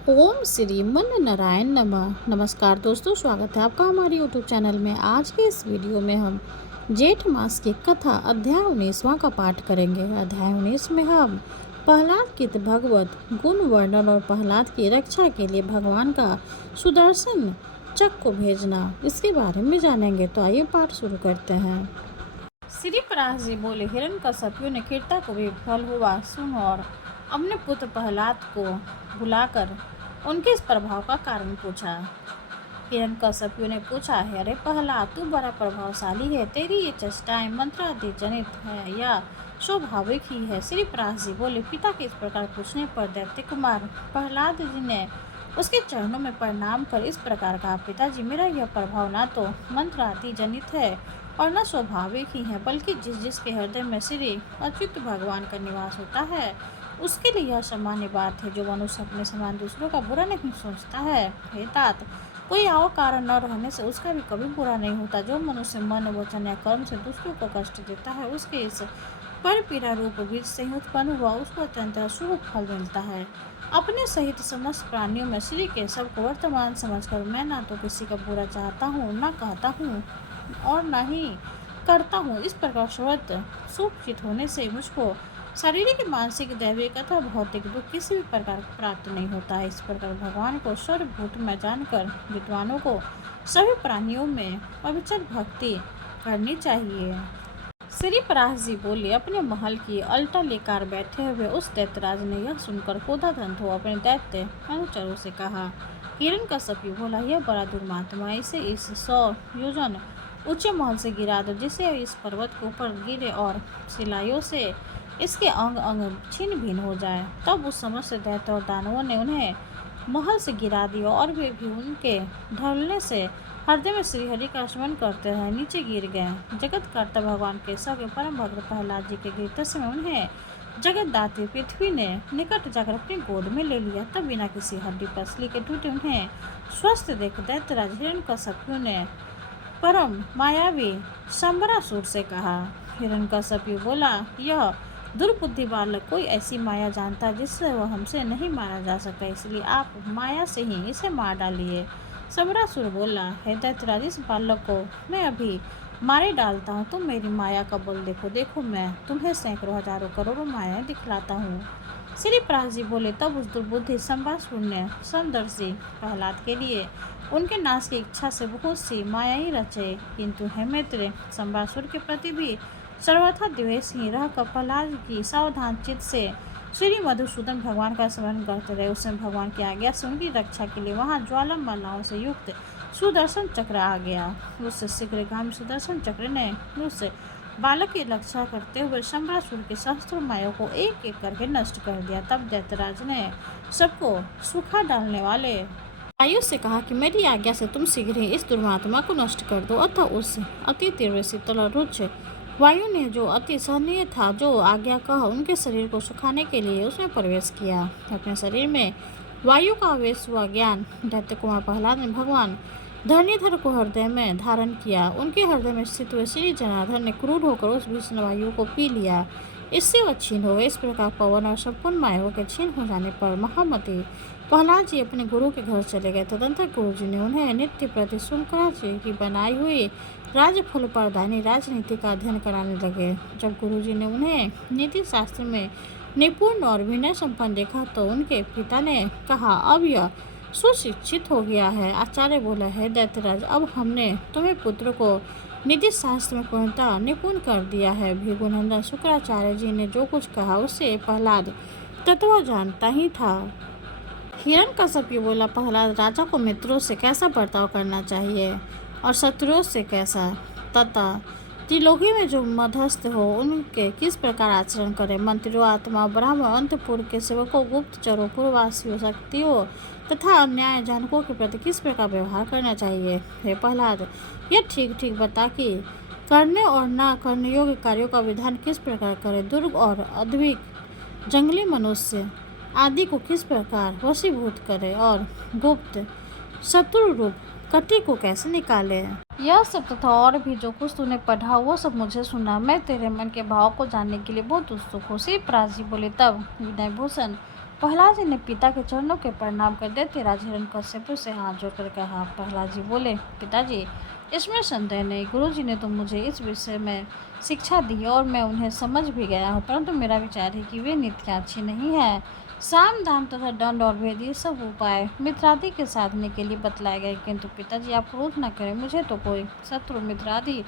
ओम श्री मन नारायण नमः। नमस्कार दोस्तों, स्वागत है आपका हमारे यूट्यूब चैनल में। आज के इस वीडियो में हम जेठ मास की कथा अध्याय 19वां का पाठ करेंगे। अध्याय 19 में हम प्रहलाद की भगवत गुण वर्णन और प्रहलाद की रक्षा के लिए भगवान का सुदर्शन चक्र को भेजना, इसके बारे में जानेंगे। तो आइए पाठ शुरू करते हैं। श्री पराश जी बोले, हिरण्यकश्यप ने कीर्ता को विफल हुआ सुन और अपने पुत्र प्रहलाद को बुलाकर उनके इस प्रभाव का कारण पूछा। हिरण्यकश्यप ने पूछा, है अरे प्रहलाद, तू बड़ा प्रभावशाली है, तेरी ये चेष्टाएं मंत्रादि जनित है या स्वाभाविक ही है। श्री पराश जी बोले, पिता के इस प्रकार पूछने पर दैत्य कुमार प्रहलाद जी ने उसके चरणों में प्रणाम कर इस प्रकार कहा, पिताजी, मेरा यह प्रभाव ना तो मंत्र आदि जनित है और न स्वाभाविक ही है, बल्कि जिसके हृदय में श्री अच्युत भगवान का निवास होता है उसके लिए यह सामान्य बात है। जो मनुष्य अपने समान दूसरों का बुरा नहीं सोचता है, हे तात, कोई आओ कारण न रहने से उसका भी कभी बुरा नहीं होता। जो मनुष्य मन, वचन या कर्म से दूसरों को कष्ट देता है, उसके इस पर पीड़ा रूप बीज से उत्पन्न हुआ उसको अत्यंत शुभ फल मिलता है। अपने सहित समस्त प्राणियों में श्री के सबको वर्तमान समझकर मैं ना तो किसी का बुरा चाहता हूँ, न कहता हूँ और न ही करता हूँ। इस प्रकार श्रवत सुचित होने से मुझको शारीरिक, मानसिक, दैविक अथवा भौतिक दुख किसी भी प्रकार प्राप्त नहीं होता है। इस प्रकार भगवान को सर्वभूत में जानकर विद्वानों को सभी प्राणियों में पवित्र भक्ति करनी चाहिए। श्री पराश जी बोले, अपने महल की अल्टा लेकर बैठे हुए उस दैत्यराज ने यह सुनकर क्रोधान्वित हो अपने दैत्य अनुचरों से कहा। हिरण्यकश्यप बोला, यह बड़ा दुर्मात्मा, इसे इस 100 योजन ऊंचे महल से गिरा दो, जिसे इस पर्वत के ऊपर गिरे और शिलाइयों से इसके अंग अंग छिन्न भिन्न हो जाए। तब उस समस्त दैत्य और दानवों ने उन्हें महल से गिरा दिया और वे भी उनके ढलने से हृदय में श्रीहरि का स्मरण करते रहे नीचे गिर गए। जगत कर्ता भगवान केशव के परम भक्त प्रहलाद जी के गिरते समय उन्हें जगत दात्री पृथ्वी ने निकट जाकर अपनी गोद में ले लिया। तब बिना किसी हड्डी पसली के टूटे उन्हें स्वस्थ देख दैत्यराज हिरण्यकश्यप ने परम मायावी शंबरासुर से कहा। हिरण्यकश्यप बोला, यह दुर्बुद्धि बालक कोई ऐसी माया जानता है जिससे वह हमसे नहीं मारा जा सका, इसलिए आप माया से ही इसे मार डालिए। शंबरासुर बोला, हे दैत्यराज, इस बालक को मैं अभी मारे डालता हूँ। तुम मेरी माया का बल देखो, देखो मैं तुम्हें सैकड़ों हजारों करोड़ों माया दिखलाता हूँ। श्री पराश जी बोले, तब उस दुर्बुद्धि शंबरासुर ने समदर्शी प्रहलाद के लिए उनके नाश की इच्छा से बहुत सी मायाएं रचे, किंतु हे मित्र, शंबरासुर के प्रति भी सर्वथा द्वेष ही रह कर प्रहलाद की सावधान चित्त से श्री मधुसूदन भगवान का स्मरण करते रहे। उसमें भगवान की आज्ञा से उनकी रक्षा के लिए वहां ज्वालामालाओं से युक्त सुदर्शन चक्र आ गया। उससे शीघ्रगामी सुदर्शन चक्र ने उस बालक की रक्षा करते हुए शंबरासुर के सहस्त्रों मायों को एक एक करके नष्ट कर दिया। तब दैत्यराज ने सबको सूखा डालने वाले वायु से कहा कि मेरी आज्ञा से तुम शीघ्र ही इस दुर्मात्मा को नष्ट कर दो। अतः उस अति तीव्र शीतल रुच वायु ने, जो अति सहनीय था, जो आज्ञा कहा, उनके शरीर को सुखाने के लिए उसमें प्रवेश किया। अपने शरीर में वायु का आवेश हुआ ज्ञान दैत्य कुमार प्रहलाद ने भगवान धरणीधर को हृदय में धारण किया। उनके हृदय में स्थित हुए श्री जनार्दन ने क्रूर होकर उस भीषण वायु को पी लिया, इससे वह क्षीण हो गए। इस प्रकार पवन और संपूर्ण मायाओं के क्षीण हो जाने पर महामती प्रहलाद जी अपने गुरु के घर चले गए। तदंतर गुरु जी ने उन्हें नित्य प्रति शंकराचार्य की बनाई हुई राजफल प्रदानी राजनीति का अध्ययन कराने लगे। जब गुरु जी ने उन्हें नीति शास्त्र में निपुण और विनय संपन्न देखा तो उनके पिता ने कहा, अब यह सुशिक्षित हो गया है। आचार्य बोला, है दैत्यराज, अब हमने तुम्हें पुत्र को नीति शास्त्र में पूर्णतः निपुण कर दिया है। भृगुनंदन शुक्राचार्य जी ने जो कुछ कहा उससे प्रहलाद तत्व जानता ही था। हिरण्यकश्यप बोला, प्रहलाद, राजा को मित्रों से कैसा बर्ताव करना चाहिए और शत्रुओं से कैसा, तथा त्रिलोकी में जो मध्यस्थ हो उनके किस प्रकार आचरण करें। मंत्रियों, आत्मा, ब्राह्मण, अंतपुर के सेवकों, गुप्तचरों, पूर्ववासियों, शक्तियों तथा अन्याय जानकों के प्रति किस प्रकार व्यवहार करना चाहिए। हे प्रहलाद, यह ठीक ठीक बता कि करने और न करने योग्य कार्यों का विधान किस प्रकार करें। दुर्ग और अद्विक जंगली मनुष्य आदि को किस प्रकार वशीभूत करे और गुप्त शत्रु रूप कटी को कैसे निकाले। यह सब तथा और भी जो कुछ तूने पढ़ा वो सब मुझे सुना। मैं तेरे मन के भाव को जानने के लिए बहुत उत्सुक हूँ। श्री पराश जी बोले, तब विनय भूषण प्रहलाद जी ने पिता के चरणों के प्रणाम कर देते राजा हिरण्यकश्यप से हाथ जोड़कर कहा। प्रहलाद जी बोले, पिताजी, इसमें संदेह नहीं, गुरुजी ने तो मुझे इस विषय में शिक्षा दी और मैं उन्हें समझ भी गया हूँ, परंतु मेरा विचार है कि वे नीतियाँ अच्छी नहीं है। साम दाम तथा दंड और भेद ये सब उपाय मित्रादि के साधने के लिए बतलाए गए, किंतु पिताजी आप क्रोध न करें, मुझे तो कोई शत्रु मित्रादि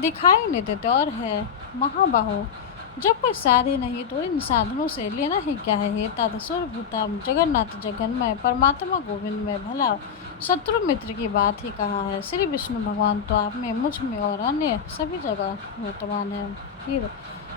दिखाई नहीं देते और है महाबाहो, जब कोई साधे नहीं तो इन साधनों से लेना ही क्या है। हे तात सर्वभूताम जगन्नाथ जगन्मय परमात्मा गोविंद में भला शत्रु मित्र की बात ही कहा है। श्री विष्णु भगवान तो आप में, मुझ में और अन्य सभी जगह वर्तमान है। फिर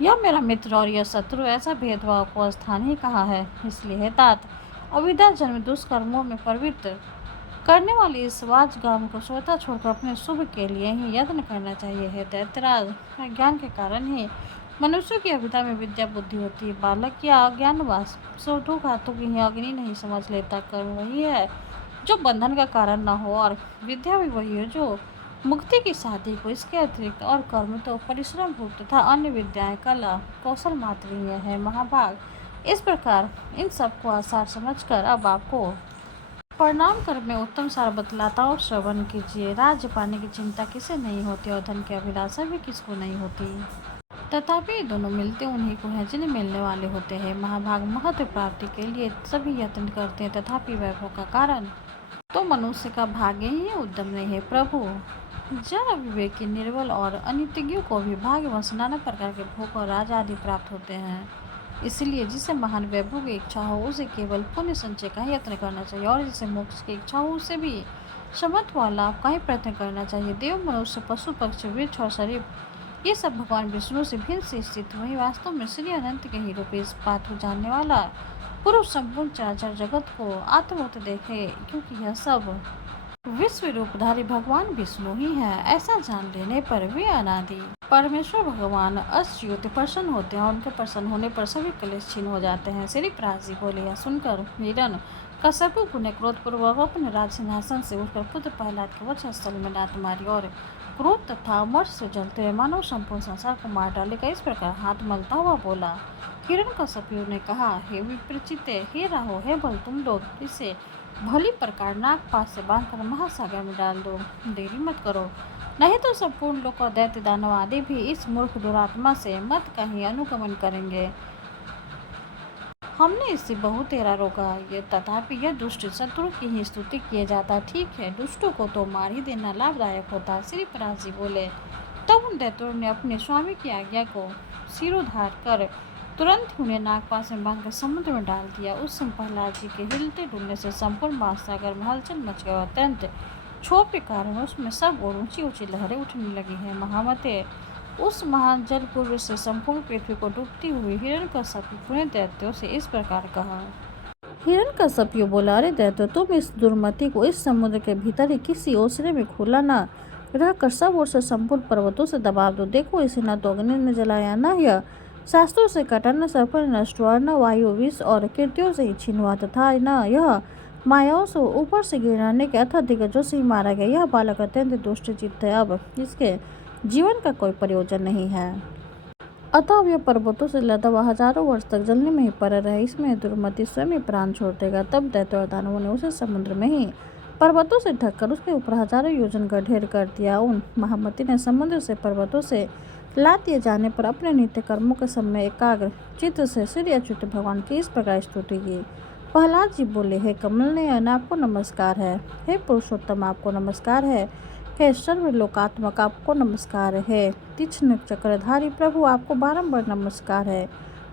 यह मेरा मित्र और यह शत्रु, ऐसा भेदभाव को स्थान ही कहा है। इसलिए हे तात, अविद्या जन्म दुष्कर्मों में प्रवृत्त करने वाली इस वाजगाम को स्वतः छोड़कर अपने शुभ के लिए ही यत्न करना चाहिए। है दैत्यराज, ज्ञान के कारण ही मनुष्य की अविद्या में विद्या बुद्धि होती है। बालक या अज्ञानवास सुख हाथों की ही अग्नि नहीं समझ लेता। कर्म वही है जो बंधन का कारण न हो और विद्या भी वही है जो मुक्ति की साथी को। इसके अतिरिक्त और कर्म तो परिश्रम भूख तथा अन्य विद्याएं कला कौशल मात्र ही है महाभाग। इस प्रकार इन सबको आसार समझकर अब आपको प्रणाम कर मैं उत्तम सार बतलाता हूँ, श्रवण कीजिए। राज्य पाने की चिंता किसे नहीं होती और धन की अभिलाषा भी किसको नहीं होती, तथापि दोनों मिलते उन्हीं को हैं जिन्हें मिलने वाले होते हैं। महाभाग, महत्व प्राप्ति के लिए सभी यत्न करते हैं, तथापि वैभव का कारण तो मनुष्य का भाग्य ही उद्यम नहीं है। प्रभु, जन विवेकी निर्बल और अनितिज्ञों को भी भाग्यवश नाना प्रकार के भोग और राज आदि प्राप्त होते हैं। इसलिए जिसे महान वैभव की इच्छा हो उसे केवल पुण्य संचय का ही यत्न करना चाहिए, और जिसे मोक्ष की इच्छा हो उसे भी समत्व व लाभ का ही प्रयत्न करना चाहिए। देव, मनुष्य, पशु, पक्षी, वृक्ष और शरीर ये सब भगवान विष्णु से भिन्न से स्थित वही वास्तव में श्री अनंत के ही रूप इस बात को जानने वाला पुरुष संपूर्ण चराचर जगत को आत्मवत देखे, क्योंकि यह सब विश्व रूपधारी भगवान विष्णु ही है। ऐसा जान लेने पर वे अनादि परमेश्वर भगवान अच्युत प्रसन्न होते हैं और उनके प्रसन्न होने पर सभी क्लेश छीन हो जाते हैं। श्री प्रहलाद जी बोले, यह सुनकर हिरण्यकश्यप ने क्रोधपूर्वक अपने राज सिंहासन से उठकर पुत्र प्रहलाद के वक्षस्थल में लात मारी और क्रोध तथा अमर्ष से जलते हुए मानव संपूर्ण संसार को मार डालेगा, इस प्रकार हाथ मलता हुआ बोला। हिरण्यकश्यप ने कहा, हे विप्रचिते, हे राहो, हे बल, तुम लोग इसे भली प्रकार नागपाश से बांधकर महासागर में डाल दो। देरी मत करो, नहीं तो संपूर्ण लोग और दैत्य दानव आदि भी इस मूर्ख दुरात्मा से मत कहीं अनुगमन करेंगे। हमने इससे बहुत तेरा रोका, ये तथापि यह दुष्ट शत्रु की ही स्तुति किया जाता। ठीक है, दुष्टों को तो मार ही देना लाभदायक होता। श्री प्रहलाद जी बोले, तब उन दैत्यों ने अपने स्वामी की आज्ञा को सिरोधार कर तुरंत ही उन्हें नागपाश में बांधकर समुद्र में डाल दिया। उस समय प्रहलाद जी के हिलते डुलने से संपूर्ण महासागर में हलचल मच गया। अत्यंत क्षोभ के कारण उसमें सब और ऊंची ऊंची लहरें उठने लगी हैं। महामते, उस महान जल पूर्व से संपूर्ण पृथ्वी को डूबती हुई हिरण्यकश्यप ने दैत्यों से इस प्रकार कहा। हिरण्यकश्यप बोला, अरे दैत्यो, तुम इस दुर्मति को इस समुद्र के भीतर ही किसी ओसरे में खुला न रहकर सब ओर से संपूर्ण पर्वतों से दबा दो। देखो, इसे न तो अग्नि ने जलाया, न यह शास्त्रों से कटा, न सर्प ने नष्ट हुआ, न वायु विष और कीर्तियों से ही छीन हुआ, तथा न यह मायाओं से ऊपर से गिराने के अथवा दिग्गजों से ही मारा गया। यह बालक अत्यंत दुष्ट चित्त है, अब इसके जीवन का कोई प्रयोजन नहीं है, अतः यह पर्वतों से लदा हुआ हजारों वर्ष तक जलने में ही पड़ा रहे। इसमें दुर्मति स्वयं ही प्राण छोड़ देगा। तब दैत्य और दानवों ने उसे समुद्र में ही पर्वतों से ढककर उसके ऊपर हजारों योजन का ढेर कर दिया। उन महामती ने समुद्र से पर्वतों से लात दिए जाने पर अपने नित्य कर्मों के समय एकाग्र चित्त से श्री अच्युत भगवान की इस प्रकार स्तुति की। प्रहलाद जी बोले, हे कमल नयन, आपको नमस्कार है। हे पुरुषोत्तम, आपको नमस्कार है। हे सर्वलोकात्मक, आपको नमस्कार है। तीक्ष्ण चक्रधारी प्रभु, आपको बारंबार नमस्कार है।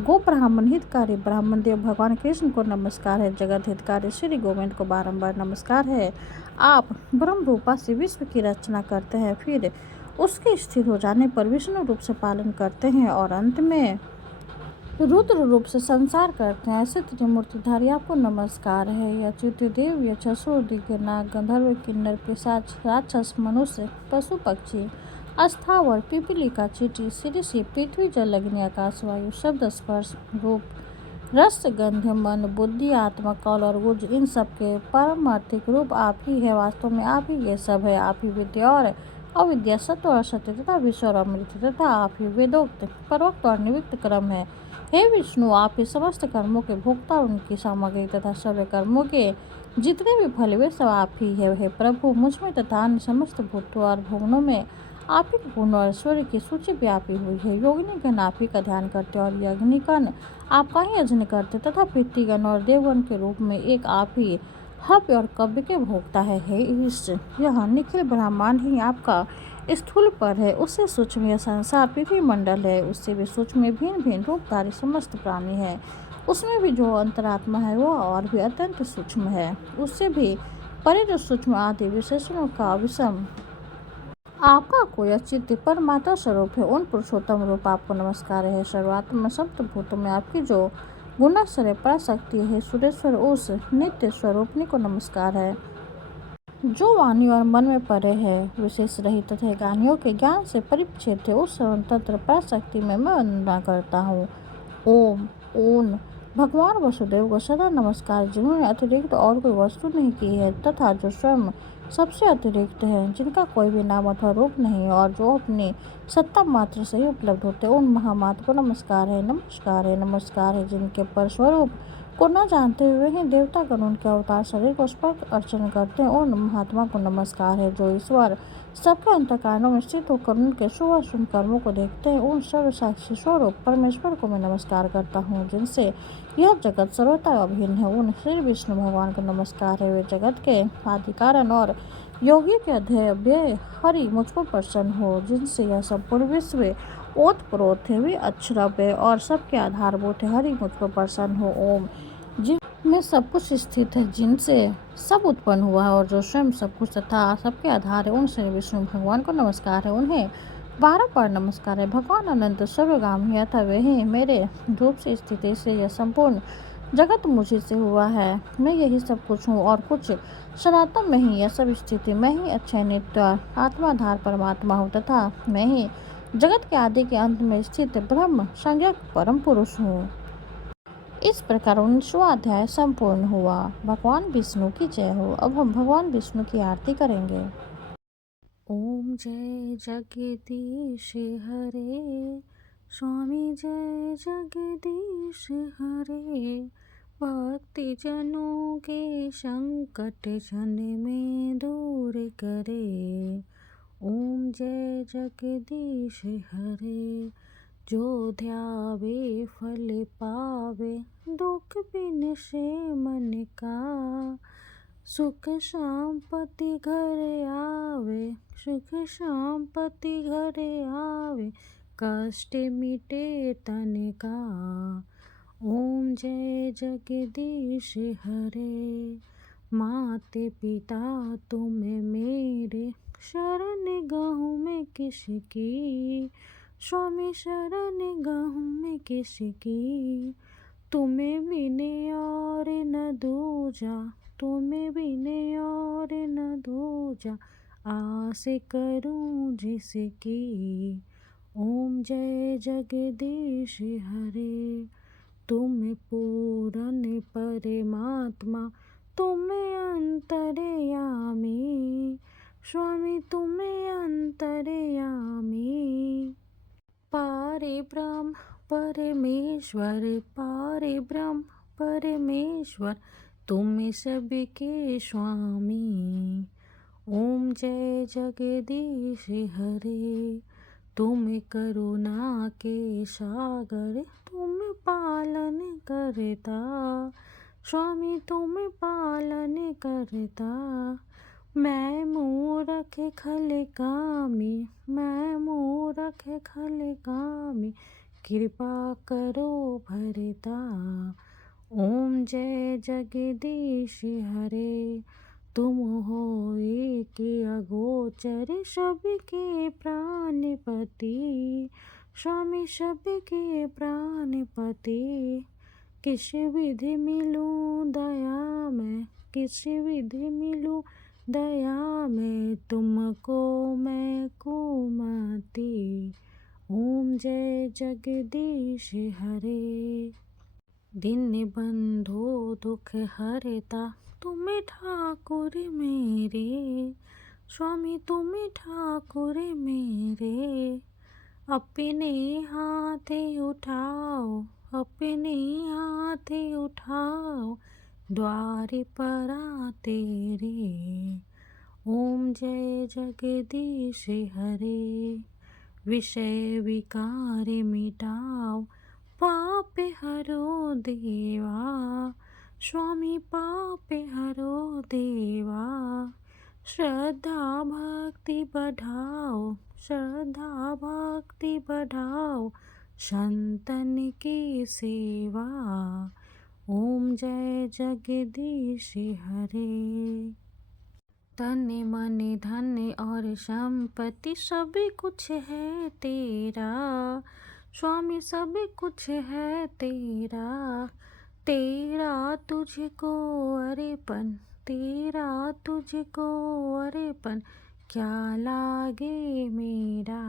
गो ब्राह्मण हितकारी ब्राह्मण देव भगवान कृष्ण को नमस्कार है। जगत हितकारी श्री गोविंद को बारंबार नमस्कार है। आप ब्रह्म रूपा से विश्व की रचना करते हैं, फिर उसके स्थिर हो जाने पर विष्णु रूप से पालन करते हैं और अंत में रुद्र रूप से संसार करते हैं। ऐसे त्रिमूर्तिधारी आपको नमस्कार है। या अच्युतदेव, या असुर, दिव्य, नाग, गंधर्व, किन्नर, पिशाच, राक्षस, मनुष्य, पशु, पक्षी, अस्थावर, पिपीलिका, चींटी, सरीसृप, पृथ्वी, जल, अग्नि, आकाश, वायु, शब्द, स्पर्श, रूप, रस, गंध, मन, बुद्धि, आत्मा, कौल और गुज, इन सब के पारमार्थिक रूप आप ही है। वास्तव में आप ही ये सब है। आप ही विद्या और अविद्या, सत्य और असत्य तथा विश्व और अमृत तथा आप ही वेदोक्त, परोक्त और निवृत्त क्रम है। हे विष्णु, आप ही समस्त कर्मों के भोक्ता और उनकी सामग्री तथा सभी कर्मों के जितने भी फल वे सब आप ही है। हे प्रभु, मुझ में तथा अन्य समस्त भूतों और भुवनों में आप ही गुण और ऐश्वर्य की सूची व्यापी हुई है। योगिनीगण आप ही का ध्यान करते और यज्ञनिकन आपका ही यजन करते तथा पितृगण और देवगण के रूप में एक आप ही हव्य और कव्य के भोक्ता है। हे ईश, यह निखिल ब्रह्मांड ही आपका स्थूल पर है, उससे सूक्ष्म यह संसार पृथ्वी मंडल है, उससे भी सूक्ष्म भिन्न भिन्न रूपधारी समस्त प्राणी है। उसमें भी जो अंतरात्मा है वह और भी अत्यंत सूक्ष्म है, उससे भी परे जो सूक्ष्म आदि विशेषणों का विषम आपका कोई अचिंत्य परमात्मा स्वरूप है। उन पुरुषोत्तम रूप आपको नमस्कार है। सर्वात्मा सप्त भूतों में आपकी जो गुणाश्रय पराशक्ति है, सुरेश्वर उस नित्य स्वरूपनी को नमस्कार है जो वाणी और मन में परे है, विशेष रहित तथा ज्ञानियों के ज्ञान से परिच्छेद है। उस स्वतंत्र पराशक्ति में मैं वंदना करता हूँ। ओम ओम भगवान वसुदेव को सदा नमस्कार, जिन्होंने अतिरिक्त और कोई वस्तु नहीं की है तथा जो स्वयं सबसे अतिरिक्त है, जिनका कोई भी नाम अथवा रूप नहीं और जो अपनी सत्ता मात्र से ही उपलब्ध होते हैं, उन महामात्र को नमस्कार है। नमस्कार है, नमस्कार है, जिनके पर स्वरूप को न जानते हुए ही देवतागण उनके अवतार शरीर को स्पर्श अर्चन करते हैं, उन महात्मा को नमस्कार है। जो ईश्वर सबके अंतःकरणों में स्थित होकर उनके शुभ अशुभ कर्मों को देखते हैं, उन सर्वसाक्षी स्वरूप परमेश्वर को मैं नमस्कार करता हूँ, जिनसे यह जगत सर्वथा अभिन्न है। उन श्री विष्णु भगवान को नमस्कार है, वे जगत के आदि कारण और योगी के अध्यय हरि मुझ पर प्रसन्न हो, जिनसे यह संपूर्ण विश्व ओतप्रोत है, वे अक्षरव्य और सबके आधारभूत है। हरि मुझ पर प्रसन्न हो। ओम, जिनमें सब कुछ स्थित है, जिनसे सब उत्पन्न हुआ है और जो स्वयं सब कुछ तथा सबके आधार है, उन श्री विष्णु भगवान को नमस्कार है। उन्हें बारंबार नमस्कार है। भगवान अनंत सर्वगामी है, अतः वही मेरे रूप से स्थित है, इसलिए यह संपूर्ण जगत मुझे से हुआ है। मैं यही सब कुछ हूँ और कुछ सनातन में ही यह सब स्थिति, मैं ही अक्षय नित्य आत्माधार परमात्मा हूँ तथा मैं ही जगत के आदि के अंत में स्थित ब्रह्म संज्ञक परम पुरुष हूँ। इस प्रकार 19वां अध्याय संपूर्ण हुआ। भगवान विष्णु की जय हो। अब हम भगवान विष्णु की आरती करेंगे। ओम जय जगदीश हरे, स्वामी जय जगदीश हरे, भक्ति जनों के संकट जन में दूर करे। ओम जय जगदीश हरे, जो ध्यावे फल पावे, दुख बिन से मन का, सुख शांति घर आवे, सुख शांति घर आवे, कष्ट मिटे तन का। ओम जय जगदीश हरे, माते पिता तुम मेरे, शरण गहूँ में किसकी, स्वामी शरण गहूँ में किसकी, तुम्हें बिने और न दूजा, तुम्हें बिने और न दूजा, आस करूं जिसकी। ओम जय जगदीश हरे, तुम पूर्ण परमात्मा, तुम अंतर्यामी, स्वामी तुम अंतर्यामी। पारे ब्रह्म परमेश्वर, पारे ब्रह्म परमेश्वर, तुम सबके स्वामी। ओम जय जगदीश हरे, तुम करुणा के सागर, तुम पालन करता, स्वामी तुम पालन करता। मैं मूरख खल कामी, मैं मूरख खल कामी, कृपा करो भरता। ओम जय जगदीश हरे, तुम हो एक अगोचर, सबके प्राणपति, स्वामी सबके प्राणपति। किस विधि मिलूं दया में, किस विधि मिलूं दया में, तुमको मैं कुमति। ओम जय जगदीश हरे, दीन बंधु दुख हरता, तुम ठाकुर मेरे, स्वामी तुम ठाकुर मेरे। अपने हाथ उठाओ, अपने हाथे उठाओ, द्वार पर आते रे। ओम जय जगदीश हरे, विषय विकार मिटाओ, पाप हरो देवा। स्वामी पाप हरो देवा, श्रद्धा भक्ति बढ़ाओ, श्रद्धा भक्ति बढ़ाओ, संतन की सेवा। ओम जय जगदीश हरे। तन मन धन और संपत्ति सब कुछ है तेरा, स्वामी सब कुछ है तेरा। तेरा तुझको अर्पण, तेरा तुझको अर्पण, क्या लागे मेरा।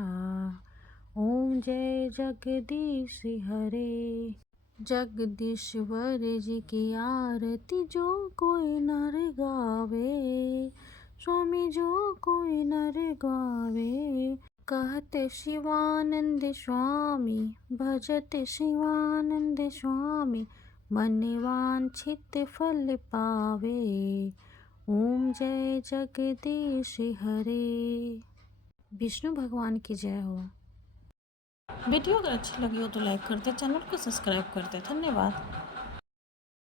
ओम जय जगदीश हरे। जगदीश्वर जी की आरती जो कोई नर गावे, स्वामी जो कोई नर गावे। कहते शिवानंद स्वामी, भजते शिवानंद स्वामी, मन वांछित फल पावे। ओम जय जगदीश हरे। विष्णु भगवान की जय हो। वीडियो अगर अच्छी लगी हो तो लाइक कर दे, चैनल को सब्सक्राइब कर दे। धन्यवाद।